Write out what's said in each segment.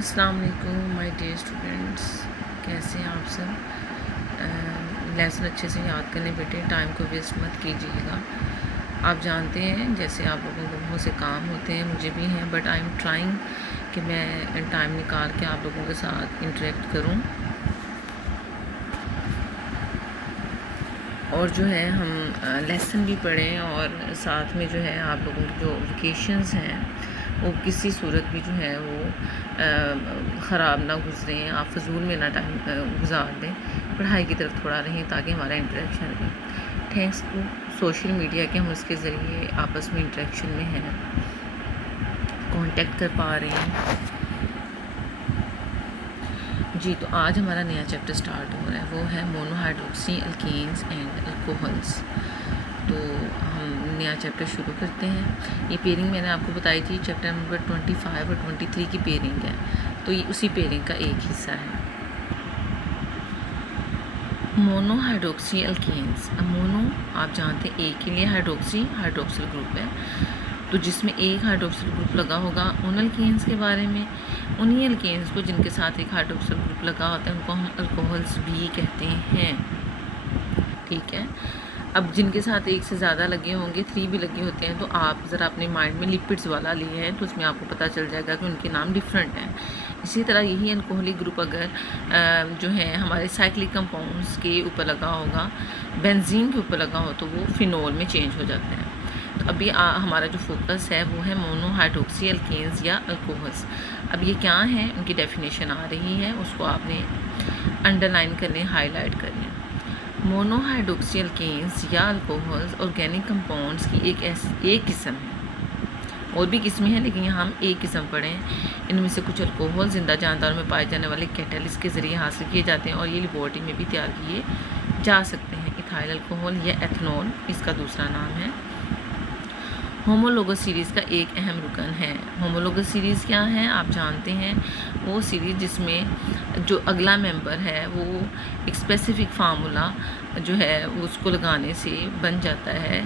अस्सलाम वालेकुम my dear students, कैसे हैं आप सब। लेसन अच्छे से याद करने बेटे, टाइम को वेस्ट मत कीजिएगा। आप जानते हैं जैसे आप लोगों को बहुत से काम होते हैं, मुझे भी हैं, बट आई एम ट्राइंग कि मैं टाइम निकाल के आप लोगों के साथ इंटरेक्ट करूं। और जो है हम लेसन भी पढ़ें और साथ में जो है आप लोगों की जो वेकेशंस हैं वो किसी सूरत भी जो है वो ख़राब ना गुजरें, आप फजूल में ना टाइम गुजार दें, पढ़ाई की तरफ थोड़ा रहें ताकि हमारा इंटरेक्शन रहे। थैंक्स टू सोशल मीडिया के हम उसके ज़रिए आपस में इंटरेक्शन में हैं, कांटेक्ट कर पा रहे हैं। जी, तो आज हमारा नया चैप्टर स्टार्ट हो रहा है, वो है मोनोहाइड्रोक्सी अल्केन्स एंड अल्कोहल्स। तो हम नया चैप्टर शुरू करते हैं। ये पेयरिंग मैंने आपको बताई थी, चैप्टर नंबर 25 और 23 की पेयरिंग है, तो ये उसी पेयरिंग का एक हिस्सा है। मोनोहाइड्रोक्सी अल्केन्स। अब मोनो आप जानते हैं एक के लिए हाइड्रोक्सी हाइड्रोक्सिल ग्रुप है, तो जिसमें एक हाइड्रोक्सिल ग्रुप लगा होगा। उन अल्केन्स के बारे में, उन्हीं अल्केन्स को जिनके साथ एक हाइड्रोक्सिल ग्रुप लगा होता है उनको हम अल्कोहल्स भी कहते हैं। ठीक है, अब जिनके साथ एक से ज़्यादा लगे होंगे, 3 भी लगे होते हैं, तो आप ज़रा अपने माइंड में लिपिड्स वाला लिए हैं तो उसमें आपको पता चल जाएगा कि उनके नाम डिफरेंट हैं। इसी तरह यही अल्कोहलिक ग्रुप अगर जो है हमारे साइक्लिक कंपाउंड्स के ऊपर लगा होगा, बेंजीन के ऊपर लगा हो, तो वो फिनोल में चेंज हो जाते हैं। तो अभी हमारा जो फोकस है वो है मोनोहाइड्रोक्सी अल्केन्स या अल्कोहल्स। अब ये क्या है, उनकी डेफिनेशन आ रही है, उसको आपने अंडरलाइन करने, हाईलाइट करने। मोनोहाइड्रोक्सी अल्केन्स या अल्कोहल्स ऑर्गेनिक कंपाउंड्स की एक किस्म है। और भी किस्में हैं लेकिन यहाँ हम एक किस्म पढ़ें। इनमें से कुछ अल्कोहल जिंदा जानदारों में पाए जाने वाले कैटलिस्ट के ज़रिए हासिल किए जाते हैं और ये लेबोरेटरी में भी तैयार किए जा सकते हैं। इथाइल अल्कोहल या एथनॉल इसका दूसरा नाम है। होमोलोगस सीरीज़ का एक अहम रुकन है। होमोलोगस सीरीज़ क्या है आप जानते हैं, वो सीरीज़ जिसमें जो अगला मेंबर है वो एक स्पेसिफिक फार्मूला जो है उसको लगाने से बन जाता है,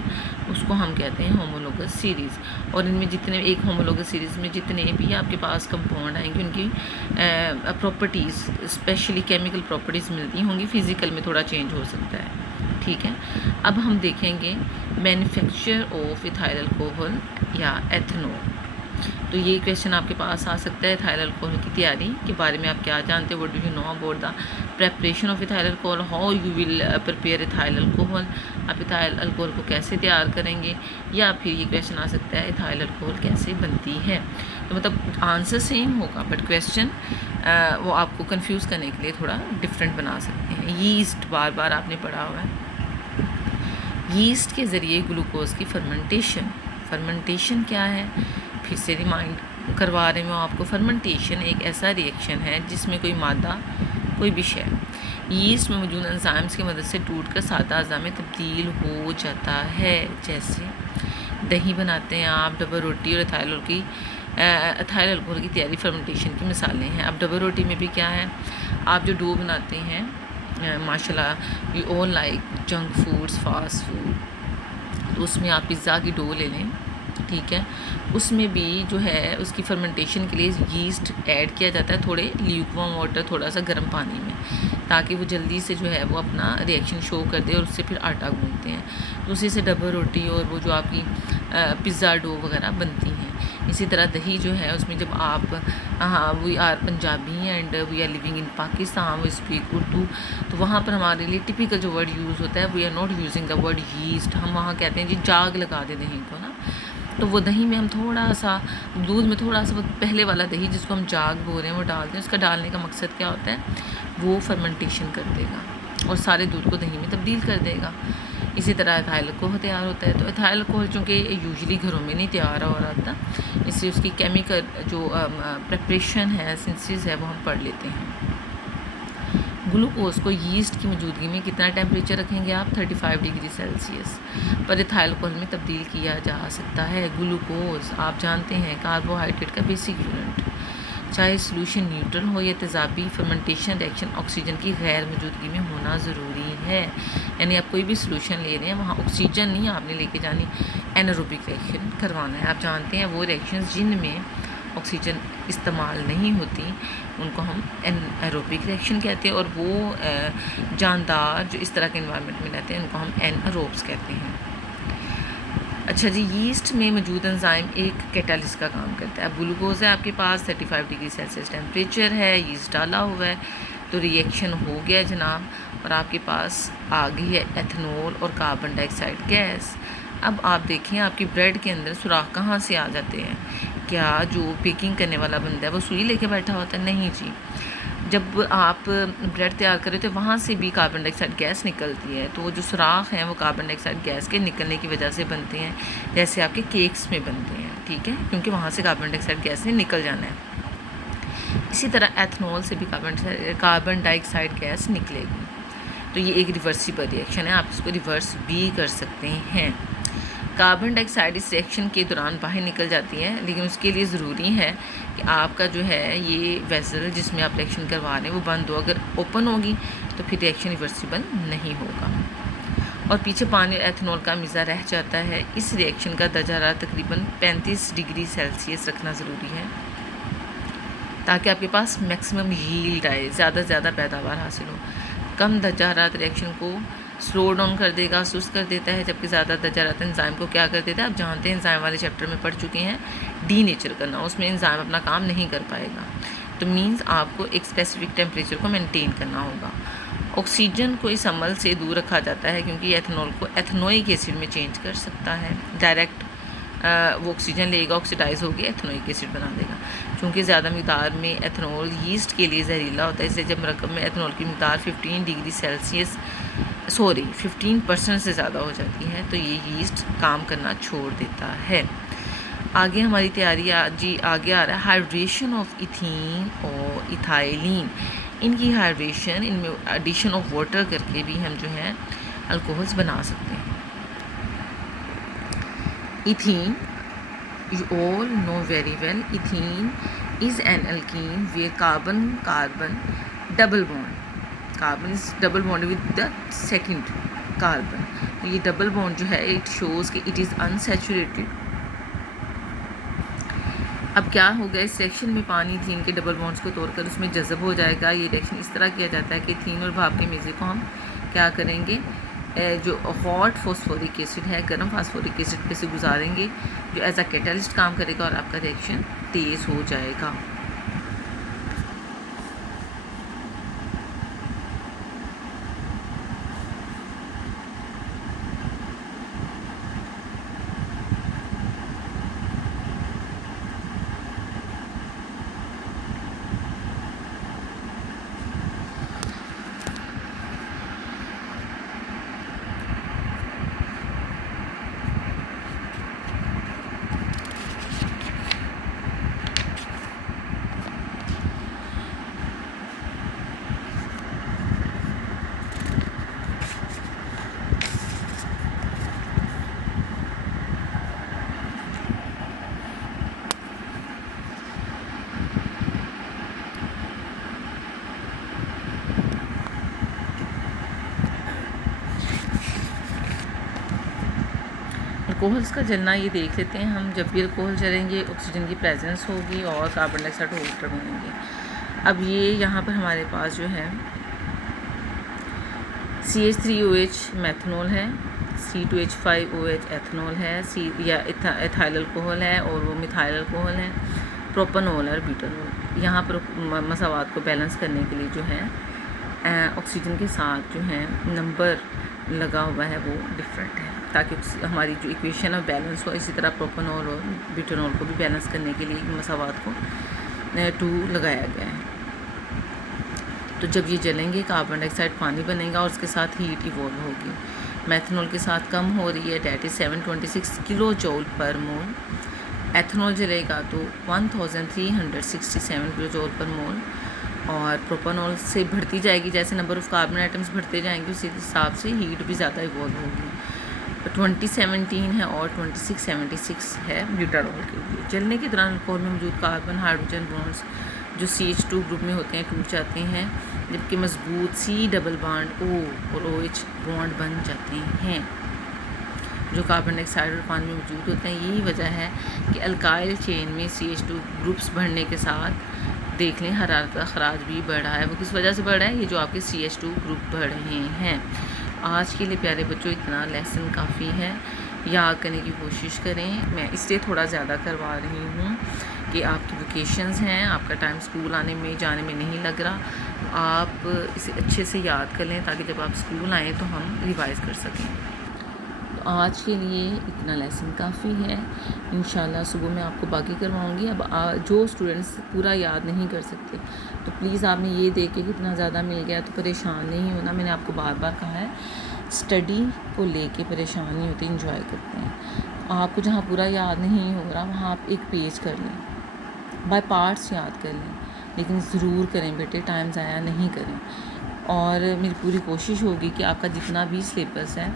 उसको हम कहते हैं होमोलोगस सीरीज़। और इनमें जितने एक होमोलोगस सीरीज़ में जितने भी आपके पास कंपाउंड आएंगे उनकी प्रॉपर्टीज़, स्पेशली केमिकल प्रॉपर्टीज़ मिलती होंगी, फिज़िकल में थोड़ा चेंज हो सकता है। ठीक है, अब हम देखेंगे मैन्युफैक्चर ऑफ इथाइल अल्कोहल या एथनॉल। तो ये क्वेश्चन आपके पास आ सकता है, इथाइल अल्कोहल की तैयारी के बारे में आप क्या जानते हो, what do you know about the preparation of ethyl alcohol, how you will prepare ethyl alcohol, आप इथाइल अल्कोहल को कैसे तैयार करेंगे। या फिर ये क्वेश्चन आ सकता है इथाइल अल्कोहल कैसे बनती है। तो मतलब आंसर सेम होगा बट क्वेश्चन वो आपको कंफ्यूज करने के लिए थोड़ा डिफरेंट बना सकते हैं। यीस्ट बार बार आपने पढ़ा हुआ है, यीस्ट के ज़रिए ग्लूकोज की फर्मेंटेशन। फर्मेंटेशन क्या है, फिर से रिमाइंड करवा रहे हैं आपको। फर्मेंटेशन एक ऐसा रिएक्शन है जिसमें कोई मादा, कोई विषय यीस्ट में मौजूद एंजाइम्स की मदद से टूटकर सादा अज़ा में तब्दील हो जाता है। जैसे दही बनाते हैं आप, डबल रोटी और इथाइल अल्कोहल की तैयारी फर्मेंटेशन की मिसालें हैं। अब डबल रोटी में भी क्या है, आप जो डो बनाते हैं, माशाल्लाह you all like junk foods, fast food, तो उसमें आप पिज़्ज़ा की डो ले लें, ठीक है, उसमें भी जो है उसकी फर्मेंटेशन के लिए यीस्ट ऐड किया जाता है, थोड़े ल्यूकवार्म वाटर, थोड़ा सा गर्म पानी में, ताकि वो जल्दी से जो है वो अपना रिएक्शन शो कर दे और उससे फिर आटा गूंथते हैं, तो उसी से डबल रोटी और वो जो आपकी पिज़्ज़ा डो वगैरह बनती हैं। इसी तरह दही जो है उसमें जब आप, हाँ we are Punjabi and we are living in Pakistan, we speak Urdu, तो वहाँ पर हमारे लिए टिपिकल जो वर्ड यूज़ होता है, we are not using the word yeast. हम वहाँ कहते हैं जी जाग लगा दे दही को ना, तो वो दही में हम थोड़ा सा दूध में थोड़ा सा वो पहले वाला दही जिसको हम जाग बोल रहे हैं वो डालते हैं। उसका डालने का मकसद क्या होता है, वो फर्मेंटेशन कर देगा और सारे दूध को दही में तब्दील कर देगा। इसी तरह इथाइल अल्कोहल तैयार होता है। तो इथाइल अल्कोहल चूँकि यूजुअली घरों में नहीं तैयार हो रहा था, इसलिए उसकी केमिकल जो प्रेपरेशन है, सिंथेसिस है, वो हम पढ़ लेते हैं। ग्लूकोज को यीस्ट की मौजूदगी में कितना टेम्परेचर रखेंगे आप, 35 डिग्री सेल्सियस पर इथाइल अल्कोहल में तब्दील किया जा सकता है। ग्लूकोज आप जानते हैं कार्बोहाइड्रेट का बेसिक यूनिट, चाहे सोल्यूशन न्यूट्रल हो या तेज़ाबी, फर्मेंटेशन रिएक्शन ऑक्सीजन की गैर मौजूदगी में होना ज़रूरी है। यानी आप कोई भी सोल्यूशन ले रहे हैं वहाँ ऑक्सीजन नहीं आपने लेके जानी, एनारोबिक रिएक्शन करवाना है। आप जानते हैं वो रिएक्शंस जिनमें ऑक्सीजन इस्तेमाल नहीं होती उनको हम एनारोबिक रिएक्शन कहते हैं, और वो जानदार जो इस तरह के इन्वायरमेंट में रहते हैं उनको हम एनारोब्स कहते हैं। अच्छा जी, यीस्ट में मौजूद एंजाइम एक कैटालिस्ट का काम करता है। अब ग्लूकोज है आपके पास, 35 डिग्री सेल्सियस टेम्परेचर है, यीस्ट डाला हुआ है, तो रिएक्शन हो गया जनाब, और आपके पास आ गई है एथनॉल और कार्बन डाइऑक्साइड गैस। अब आप देखें आपकी ब्रेड के अंदर सुराख कहाँ से आ जाते हैं? क्या जो बेकिंग करने वाला बंदा है वो सुई लेके बैठा होता है? नहीं जी, जब आप ब्रेड तैयार कर रहे हो तो वहाँ से भी कार्बन डाइऑक्साइड गैस निकलती है, तो वो जो सुराख हैं वो कार्बन डाइऑक्साइड गैस के निकलने की वजह से बनते हैं, जैसे आपके केक्स में बनते हैं, ठीक है, क्योंकि वहाँ से कार्बन डाइऑक्साइड गैस ने निकल जाना है। इसी तरह एथनॉल से भी कार्बन डाइऑक्साइड गैस निकलेगी, तो ये एक रिवर्सिबल रिएक्शन है, आप इसको रिवर्स भी कर सकते हैं। कार्बन डाइऑक्साइड इस रिएक्शन के दौरान बाहर निकल जाती है, लेकिन उसके लिए ज़रूरी है कि आपका जो है ये वेसल जिसमें आप रिएक्शन करवा रहे हैं वो बंद हो। अगर ओपन होगी तो फिर रिएक्शन रिवर्सिबल नहीं होगा, और पीछे पानी और एथनॉल का मिज़ा रह जाता है। इस रिएक्शन का दर्जा हरारत तकरीबन 35 डिग्री सेल्सियस रखना ज़रूरी है, ताकि आपके पास मैक्सिमम यील्ड आए, ज़्यादा से ज़्यादा पैदावार हासिल हो। कम दर्जा हरारत रिएक्शन को स्लो डाउन कर देगा, सुस्त कर देता है, जबकि ज़्यादा दर्जा हरारत एंजाइम को क्या कर देता है? आप जानते हैं एंजाइम वाले चैप्टर में पढ़ चुके हैं, डीनेचर करना, उसमें एंजाइम अपना काम नहीं कर पाएगा। तो मीन्स आपको एक स्पेसिफिक टेम्परेचर को मेंटेन करना होगा। ऑक्सीजन को इस अमल से दूर रखा जाता है क्योंकि एथनॉल को एथनोइक एसिड में चेंज कर सकता है, डायरेक्ट वो ऑक्सीजन लेगा, ऑक्सीडाइज होकर एथनोइक एसिड बना देगा। चूँकि ज़्यादा मकदार में एथनॉल यीस्ट के लिए जहरीला होता है, इसलिए जब मरकब में एथनॉल की मकदार 15% से ज़्यादा हो जाती है तो ये यीस्ट काम करना छोड़ देता है। आगे हमारी तैयारी जी आगे आ रहा है हाइड्रेशन ऑफ इथीन और इथाइलिन। इनकी हाइड्रेशन, इनमें एडिशन ऑफ वाटर करके भी हम जो है अल्कोहल्स बना सकते हैं। Ethene, you all know very well, ethene is an alkene where carbon double bond, carbon is double bonded with the second carbon, तो ये डबल बॉन्ड जो है इट शोज़ कि इट इज़ अनसैचुरेटेड। अब क्या होगा, इस रिएक्शन में पानी इथीन के डबल बॉन्ड्स को तोड़कर उसमें जज़ब हो जाएगा। ये रिएक्शन इस तरह किया जाता है कि इथीन और भाप के मेज़े को हम क्या करेंगे, जो हॉट फॉस्फोरिक एसिड है, गर्म फास्फोरिक एसिड पे से गुजारेंगे, जो एज अ कैटलिस्ट काम करेगा और आपका रिएक्शन तेज़ हो जाएगा। अल्कोहल्स का जलना ये देख लेते हैं हम। जब भी अल्कोहल जलेंगे ऑक्सीजन की प्रेजेंस होगी और कार्बन डाइऑक्साइड वाटर बनेंगे। अब ये यहाँ पर हमारे पास जो है CH3OH मेथनॉल है, C2H5OH एथनॉल है, या एथाइल अल्कोहल है, और वो मिथाइल अल्कोहल है, प्रोपेनॉल और ब्यूटानॉल। यहाँ पर मसावात को बैलेंस करने के लिए जो है ऑक्सीजन के साथ जो है नंबर लगा हुआ है वो डिफरेंट है, ताकि हमारी जो इक्वेशन है बैलेंस हो। इसी तरह प्रोपेनॉल और ब्यूटानॉल को भी बैलेंस करने के लिए मसावात को 2 लगाया गया है। तो जब ये जलेंगे कार्बन डाइऑक्साइड पानी बनेगा और उसके साथ हीट इवॉल्व होगी। मेथनॉल के साथ कम हो रही है, डेट इज़ 726 किलो जूल पर मोल। एथनॉल जलेगा तो 1367 किलो जूल पर मोल, और प्रोपेनॉल से बढ़ती जाएगी, जैसे नंबर ऑफ़ कार्बन आइटम्स बढ़ते जाएंगे उसी हिसाब से हीट भी ज़्यादा इवॉल्व होगी। 2017 है और 2676 है ब्यूटानॉल के लिए। जलने के दौरान अल्कोहल में मौजूद कार्बन हाइड्रोजन बॉन्ड्स जो CH2 ग्रुप में होते हैं टूट जाते हैं, जबकि मजबूत C डबल बॉन्ड O और OH बॉन्ड बन जाते हैं। जो कार्बन डाइऑक्साइड और पानी में मौजूद होते हैं। यही वजह है कि अल्काइल चेन में CH2 ग्रुप्स बढ़ने के साथ देख लें हरारत का अखराज भी बढ़ रहा है। वो किस वजह से बढ़ रहा है? ये जो आपके CH2 ग्रुप बढ़ रहे हैं। आज के लिए प्यारे बच्चों इतना लेसन काफ़ी है, याद करने की कोशिश करें। मैं इसलिए थोड़ा ज़्यादा करवा रही हूँ कि आपकी वेकेशंस हैं, आपका टाइम स्कूल आने में जाने में नहीं लग रहा, तो आप इसे अच्छे से याद कर लें ताकि जब आप स्कूल आएँ तो हम रिवाइज़ कर सकें। तो आज के लिए इतना लेसन काफ़ी है। इंशाल्लाह सुबह मैं आपको बाकी करवाऊँगी। अब जो स्टूडेंट्स पूरा याद नहीं कर सकते तो प्लीज़ आपने ये देख के कितना ज़्यादा मिल गया तो परेशान नहीं होना। मैंने आपको बार बार कहा है, स्टडी को लेके परेशान नहीं होते, इंजॉय करते हैं। आपको जहाँ पूरा याद नहीं हो रहा वहाँ आप एक पेज कर लें, बाय पार्ट्स याद कर लें, लेकिन ज़रूर करें बेटे, टाइम ज़ाया नहीं करें। और मेरी पूरी कोशिश होगी कि आपका जितना भी सिलेबस है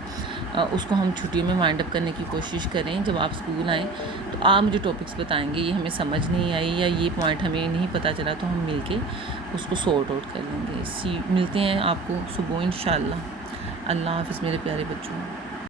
उसको हम छुट्टियों में वाइंड अप करने की कोशिश करें। जब आप स्कूल आएँ तो आप मुझे टॉपिक्स बताएंगे, ये हमें समझ नहीं आई या ये पॉइंट हमें नहीं पता चला, तो हम मिलके उसको सॉर्ट आउट कर लेंगे। मिलते हैं आपको सुबह इंशाल्लाह। अल्लाह हाफ़िज़ मेरे प्यारे बच्चों।